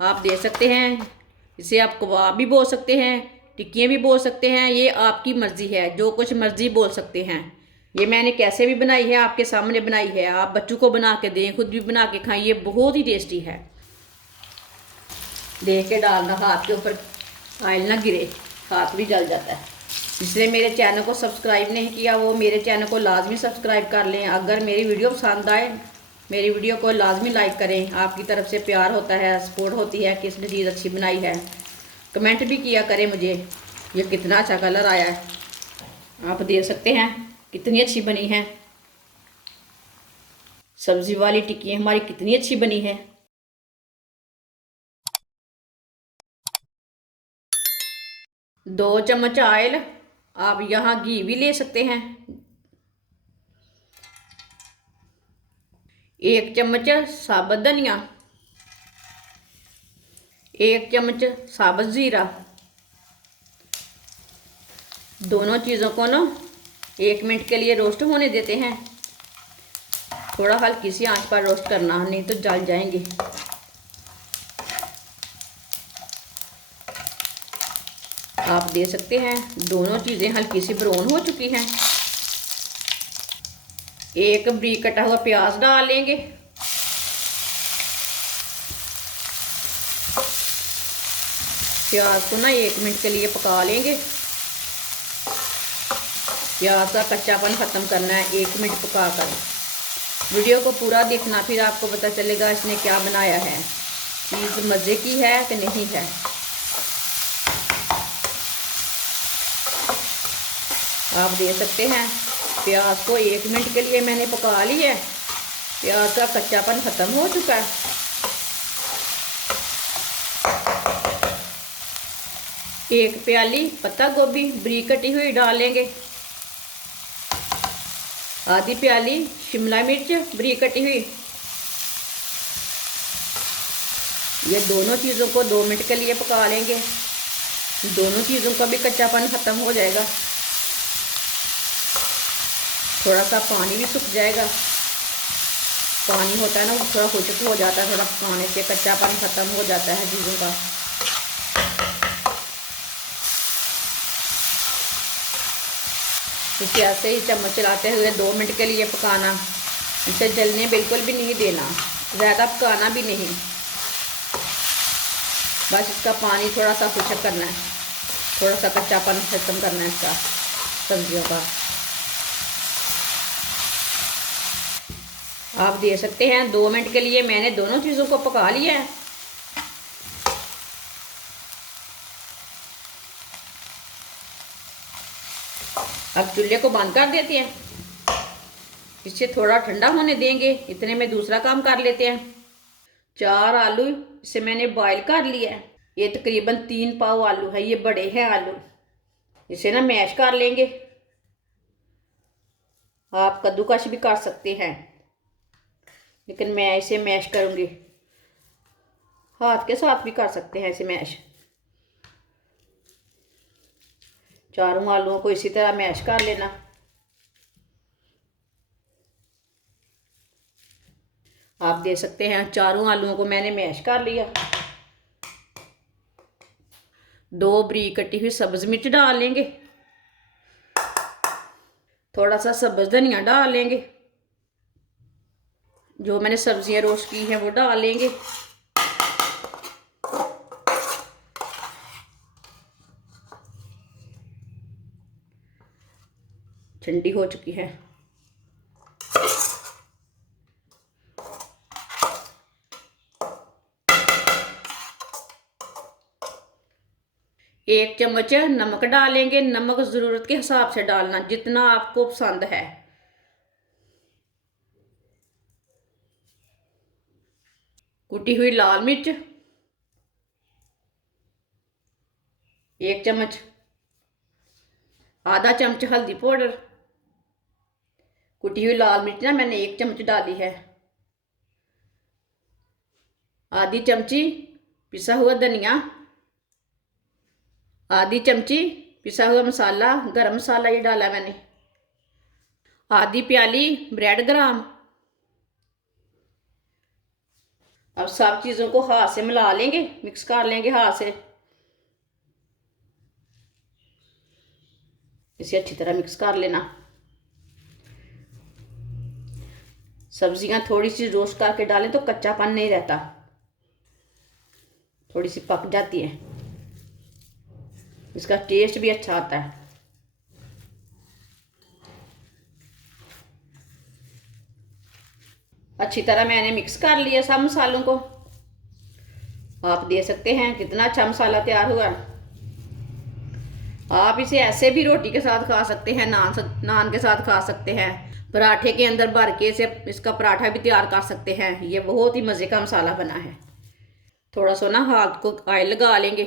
आप दे सकते हैं। इसे आप कबाब भी बोल सकते हैं, टिक्कियाँ भी बोल सकते हैं, ये आपकी मर्ज़ी है, जो कुछ मर्ज़ी बोल सकते हैं। ये मैंने कैसे भी बनाई है, आपके सामने बनाई है। आप बच्चों को बना के दें, खुद भी बना के खाएं, ये बहुत ही टेस्टी है। देख के डालना, हाथ के ऊपर ऑयल ना गिरे, हाथ भी जल जाता है। जिसने मेरे चैनल को सब्सक्राइब नहीं किया वो मेरे चैनल को लाजमी सब्सक्राइब कर लें। अगर मेरी वीडियो पसंद आए, मेरी वीडियो को लाजमी लाइक करें। आपकी तरफ से प्यार होता है, सपोर्ट होती है कि इसने चीज़ अच्छी बनाई है। कमेंट भी किया करें मुझे, ये कितना अच्छा कलर आया है। आप देख सकते हैं कितनी अच्छी बनी है। सब्जी वाली टिक्की हमारी कितनी अच्छी बनी है। 2 चम्मच ऑयल, आप यहाँ घी भी ले सकते हैं। 1 चम्मच साबुत धनिया, 1 चम्मच साबुत ज़ीरा। दोनों चीज़ों को ना 1 मिनट के लिए रोस्ट होने देते हैं। थोड़ा हल्की सी आंच पर रोस्ट करना, नहीं तो जल जाएंगे। आप दे सकते हैं दोनों चीज़ें हल्की सी ब्राउन हो चुकी हैं। एक बारीक कटा हुआ प्याज डाल लेंगे। प्याज को ना 1 मिनट के लिए पका लेंगे। प्याज का कच्चापन ख़त्म करना है 1 मिनट पका कर। वीडियो को पूरा देखना, फिर आपको पता चलेगा इसने क्या बनाया है, चीज़ मज़े की है कि नहीं है। आप दे सकते हैं प्याज को 1 मिनट के लिए मैंने पका ली है। प्याज का कच्चापन ख़त्म हो चुका है। एक प्याली पत्ता गोभी बारीक कटी हुई डाल लेंगे। आधी प्याली शिमला मिर्च बारीक कटी हुई। ये दोनों चीज़ों को 2 मिनट के लिए पका लेंगे। दोनों चीज़ों का भी कच्चापन ख़त्म हो जाएगा। थोड़ा सा पानी भी सूख जाएगा। पानी होता है ना, वो थोड़ा खुश्क हो जाता है, थोड़ा पकाने से कच्चापन ख़त्म हो जाता है चीज़ों का। इसे ऐसे ही चम्मच चलाते हुए 2 मिनट के लिए पकाना। इसे जलने बिल्कुल भी नहीं देना, ज़्यादा पकाना भी नहीं। बस इसका पानी थोड़ा सा खुश्क करना है, थोड़ा सा कच्चापन ख़त्म करना है इसका, सब्जियों का। आप दे सकते हैं 2 मिनट के लिए मैंने दोनों चीज़ों को पका लिया है। अब चूल्हे को बंद कर देते हैं, इसे थोड़ा ठंडा होने देंगे। इतने में दूसरा काम कर लेते हैं। 4 आलू इसे मैंने बॉईल कर लिया है। ये तकरीबन 3 पाव आलू है, ये बड़े हैं आलू। इसे ना मैश कर लेंगे। आप कद्दूकश भी कर सकते हैं, लेकिन मैं इसे मैश करूँगी। हाथ के साथ भी कर सकते हैं इसे मैश। चारों आलूओं को इसी तरह मैश कर लेना। आप दे सकते हैं चारों आलूओं को मैंने मैश कर लिया। 2 बारीक कटी हुई सब्ज मिर्च डाल लेंगे। थोड़ा सा सब्ज धनिया डाल लेंगे। जो मैंने सब्जियां रोस्ट की हैं वो डाल लेंगे। ठंडी हो चुकी है। एक चम्मच नमक डालेंगे। नमक ज़रूरत के हिसाब से डालना, जितना आपको पसंद है। कुटी हुई लाल मिर्च 1 चम्मच। आधा चम्मच हल्दी पाउडर। कुटी हुई लाल मिर्च ना मैंने 1 चम्मच डाली है। आधी चमची पिसा हुआ धनिया। आधी चमची पिसा हुआ मसाला, गरम मसाला ये डाला मैंने। आधी प्याली ब्रेड ग्राम। अब सब चीज़ों को हाथ से मिला लेंगे, मिक्स कर लेंगे हाथ से। इसे अच्छी तरह मिक्स कर लेना। सब्जियां थोड़ी सी रोस्ट करके डालें तो कच्चापन नहीं रहता, थोड़ी सी पक जाती है, इसका टेस्ट भी अच्छा आता है। अच्छी तरह मैंने मिक्स कर लिया सब मसालों को। आप देख सकते हैं कितना अच्छा मसाला तैयार हुआ। आप इसे ऐसे भी रोटी के साथ खा सकते हैं, नान के साथ खा सकते हैं, पराठे के अंदर भर के इसे इसका पराठा भी तैयार कर सकते हैं। ये बहुत ही मज़े का मसाला बना है। थोड़ा सा ना हाथ को ऑयल लगा लेंगे,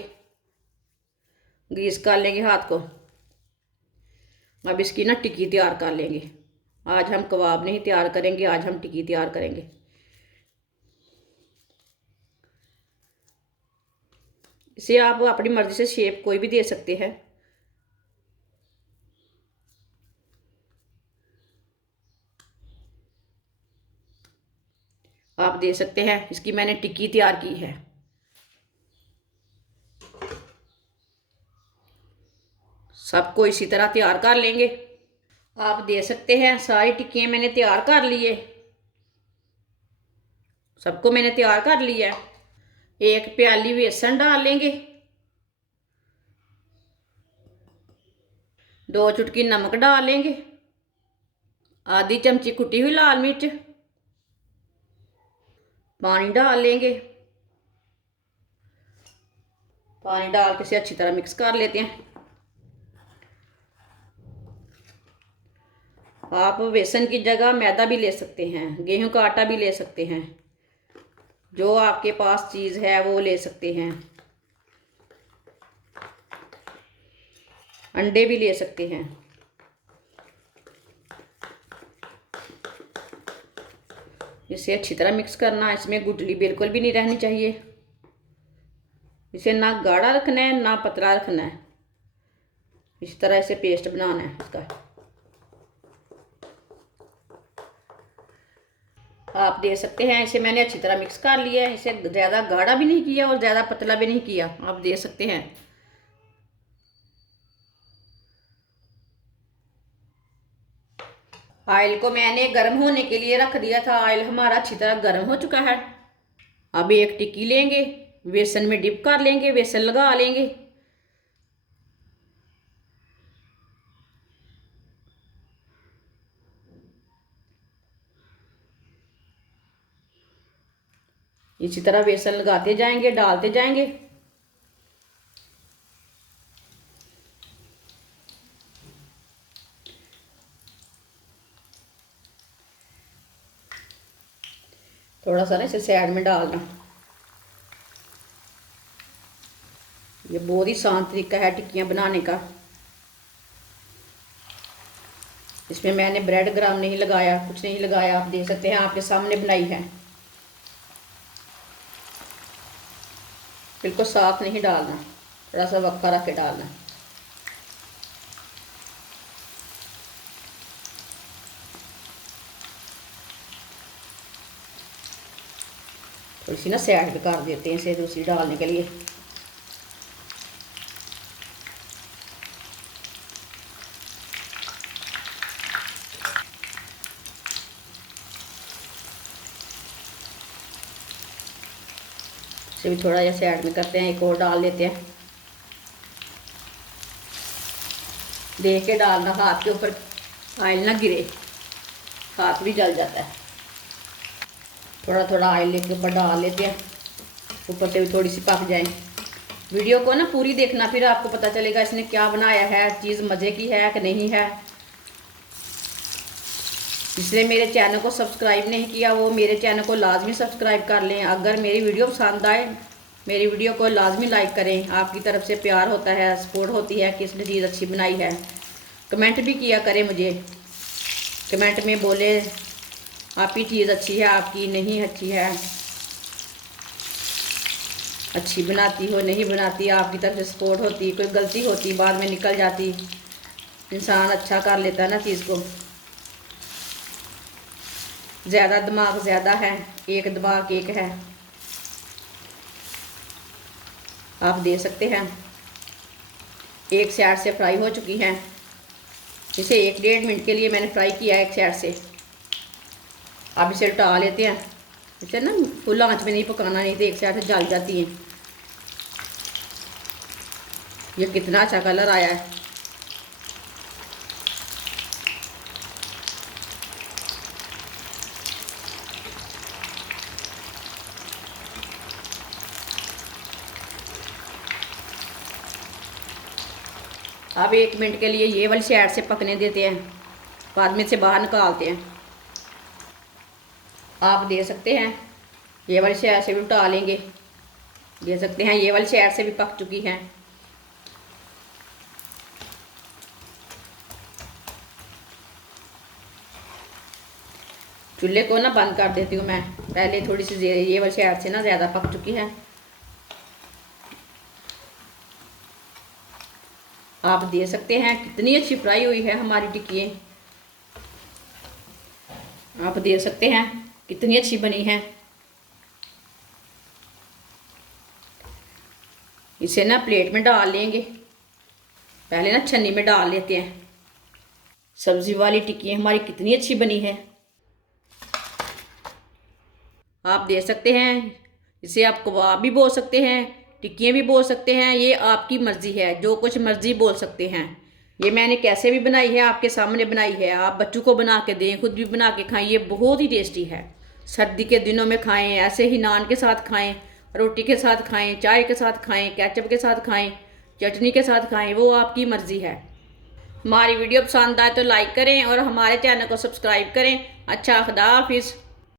ग्रीस कर लेंगे हाथ को। अब इसकी ना टिक्की तैयार कर लेंगे। आज हम कबाब नहीं तैयार करेंगे, आज हम टिक्की तैयार करेंगे। इसे आप अपनी मर्जी से शेप कोई भी दे सकते हैं। आप दे सकते हैं, इसकी मैंने टिक्की तैयार की है। सबको इसी तरह तैयार कर लेंगे। आप दे सकते हैं सारी टिक्कियाँ मैंने तैयार कर ली है, सबको मैंने तैयार कर लिया है। एक प्याली बेसन डाल लेंगे, 2 चुटकी नमक डाल लेंगे, आधी चमची कुटी हुई लाल मिर्च, पानी डाल लेंगे। पानी डाल के इसे अच्छी तरह मिक्स कर लेते हैं। आप बेसन की जगह मैदा भी ले सकते हैं, गेहूं का आटा भी ले सकते हैं, जो आपके पास चीज़ है वो ले सकते हैं। अंडे भी ले सकते हैं। इसे अच्छी तरह मिक्स करना, इसमें गुठली बिल्कुल भी नहीं रहनी चाहिए। इसे ना गाढ़ा रखना है ना पतला रखना है, इस तरह इसे पेस्ट बनाना है इसका। आप दे सकते हैं, इसे मैंने अच्छी तरह मिक्स कर लिया है। इसे ज़्यादा गाढ़ा भी नहीं किया और ज़्यादा पतला भी नहीं किया, आप दे सकते हैं। ऑयल को मैंने गर्म होने के लिए रख दिया था। ऑयल हमारा अच्छी तरह गर्म हो चुका है। अब एक टिक्की लेंगे, बेसन में डिप कर लेंगे, बेसन लगा लेंगे। इसी तरह बेसन लगाते जाएंगे, डालते जाएंगे। थोड़ा सा ना इसे साइड में डालना। ये बहुत ही आसान तरीका है टिक्कियाँ बनाने का। इसमें मैंने ब्रेड ग्राम नहीं लगाया, कुछ नहीं लगाया, आप देख सकते हैं, आपके सामने बनाई है। बिल्कुल साफ नहीं डालना, थोड़ा सा वक्फा रख के डालना। थोड़ी सी ना साइड पे कर देते हैं इसे दूसरी डालने के लिए। इसे भी थोड़ा जैसे साइड में करते हैं, एक और डाल देते हैं। देख के डालना, हाथ के ऊपर ऑयल ना गिरे, हाथ भी जल जाता है। थोड़ा थोड़ा ऑयल लेके ऊपर डाल लेते हैं, ऊपर से भी थोड़ी सी पक जाए। वीडियो को ना पूरी देखना, फिर आपको पता चलेगा इसने क्या बनाया है, चीज़ मज़े की है कि नहीं है। जिसने मेरे चैनल को सब्सक्राइब नहीं किया वो मेरे चैनल को लाजमी सब्सक्राइब कर लें। अगर मेरी वीडियो पसंद आए मेरी वीडियो को लाजमी लाइक करें। आपकी तरफ से प्यार होता है, सपोर्ट होती है कि इसने चीज़ अच्छी बनाई है। कमेंट भी किया करें मुझे, कमेंट में बोले आपकी चीज़ अच्छी है, आपकी नहीं अच्छी है, अच्छी बनाती हो नहीं बनाती। आपकी तरफ से सपोर्ट होती, कोई गलती होती बाद में निकल जाती, इंसान अच्छा कर लेता है ना चीज़ को। ज़्यादा दिमाग ज़्यादा है, एक दिमाग एक है। आप देख सकते हैं एक साइड से फ्राई हो चुकी हैं। इसे 1-1.5 मिनट के लिए मैंने फ्राई किया है एक साइड से। अब इसे उल्टा लेते हैं। इसे ना फुल आंच में नहीं पकाना, नहीं तो एक साइड से जल जाती है। ये कितना अच्छा कलर आया है। अब 1 मिनट के लिए ये वाली साइड से पकने देते हैं, बाद में से बाहर निकालते हैं। आप देख सकते हैं ये वाली साइड से भी उल्टा लेंगे। देख सकते हैं ये वाली साइड से भी पक चुकी हैं। चूल्हे को ना बंद कर देती हूँ मैं। पहले थोड़ी सी ये वाली साइड से ना ज़्यादा पक चुकी है। आप देख सकते हैं कितनी अच्छी फ्राई हुई है हमारी टिक्की। आप देख सकते हैं कितनी अच्छी बनी है। इसे ना प्लेट में डाल लेंगे। पहले ना छन्नी में डाल लेते हैं। सब्जी वाली टिक्की हमारी कितनी अच्छी बनी है। आप देख सकते हैं इसे आप कबाब भी बोल सकते हैं, टिक्कियाँ भी बोल सकते हैं, ये आपकी मर्ज़ी है, जो कुछ मर्ज़ी बोल सकते हैं। ये मैंने कैसे भी बनाई है, आपके सामने बनाई है। आप बच्चों को बना के दें, खुद भी बना के खाएं, ये बहुत ही टेस्टी है। सर्दी के दिनों में खाएं, ऐसे ही नान के साथ खाएं, रोटी के साथ खाएं, चाय के साथ खाएं, केचप के साथ खाएं, चटनी के साथ खाएं, वो आपकी मर्ज़ी है। हमारी वीडियो पसंद आए तो लाइक करें और हमारे चैनल को सब्सक्राइब करें। अच्छा, खुदा हाफिज़।